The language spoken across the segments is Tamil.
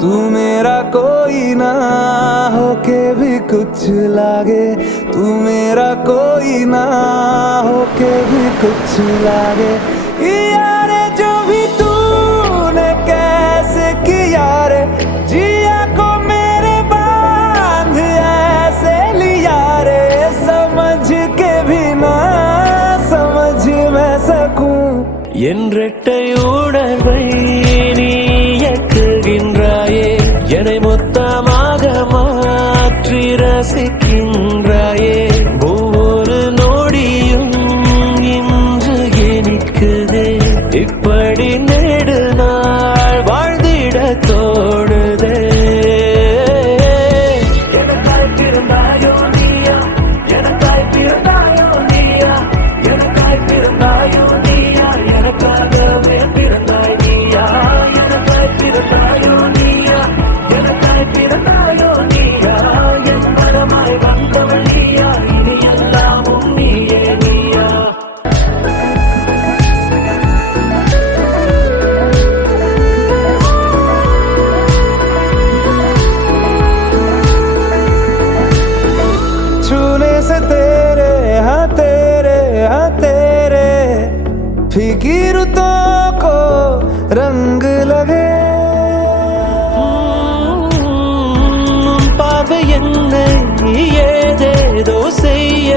तू मेरा कोई ना होके भी कुछ लागे, तू मेरा कोई ना होके भी कुछ लागे। यारे जो भी तूने कैसे किया रे, जिया को मेरे बांध ऐसे लिया रे, समझ के भी ना समझ मैं सकूं என்றெட்டை உணர்வை நீ இயக்குகின்றாயே, என்னை மொத்தமாக மாற்றி ரசிக்கின்றாயே, ஒவ்வொரு நொடியும் இன்று இனிக்குதே, இப்படி நெடு நாள் வாழ்ந்திட தோணுதே. எனக்காய் பிறந்தாயோ நீயா, எனக்காய் பிறந்தாயோ நீயா, எனக்காய் பிறந்தாயோ நீயா, எனக்காகவே பிறந்தாய் நீயா, எனக்காய் பிறந்தாயோ நீயா, எனக்காய் பிறந்தாயோ நீயா, என் மனமாய் வந்தவள் நீயா, இனி எல்லாமும் நீயே நீயா. छूने से तेरे हाँ तेरे हाँ तेरे फीकी रुतों को रंग लगे। பார்வை என்னை ஏதேதோ செய்ய,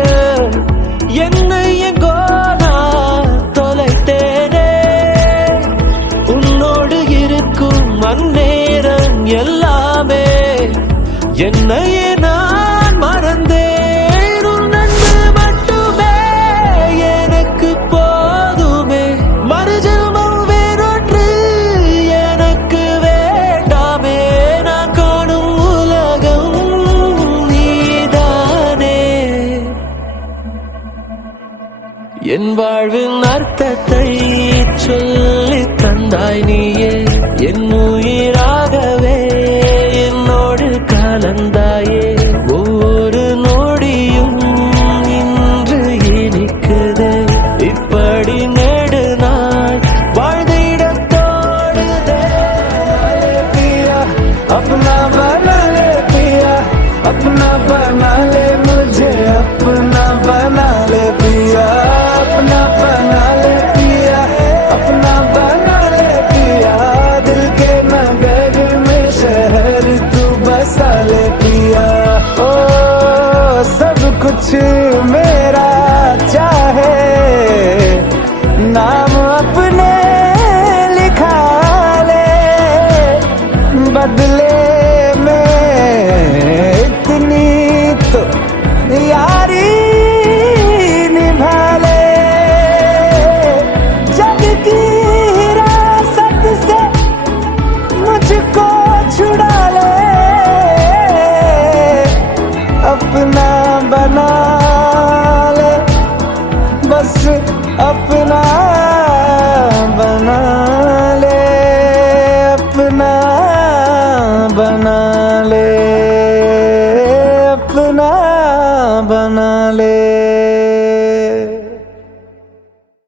என்னை எங்கோ நான் தொலைத்தேனே, உன்னோடு இருக்கும் அந்நேரம் எல்லாமே என்னையே நான் மறந்தேன். உன் அன்பு மட்டுமே எனக்கு போதுமே, மறுஜென்மம் வேறொன்று எனக்கு வேண்டாமே, நான் காணும் உலகம் நீதானே. என் வாழ்வின் அர்த்தத்தை சொல்லித் தந்தாய் நீயே, என் உயிராகவே என்னோடு கலந்தாயே, ஒவ்வொரு நொடியும் இன்று இனிக்குதே, இப்படி நெடு நாள் வாழ்ந்திட தோணுதே. पिया अपना बना ले, पिया अपना बना ले, मुझे अपना बना ले, पिया अपना बना ले, पिया अपना बना ले, पिया दिल के नगर में शहर तू बसा ले, पिया ओ सब कुछ मेरा चाहे, नाम अपने लिखा ले, बदले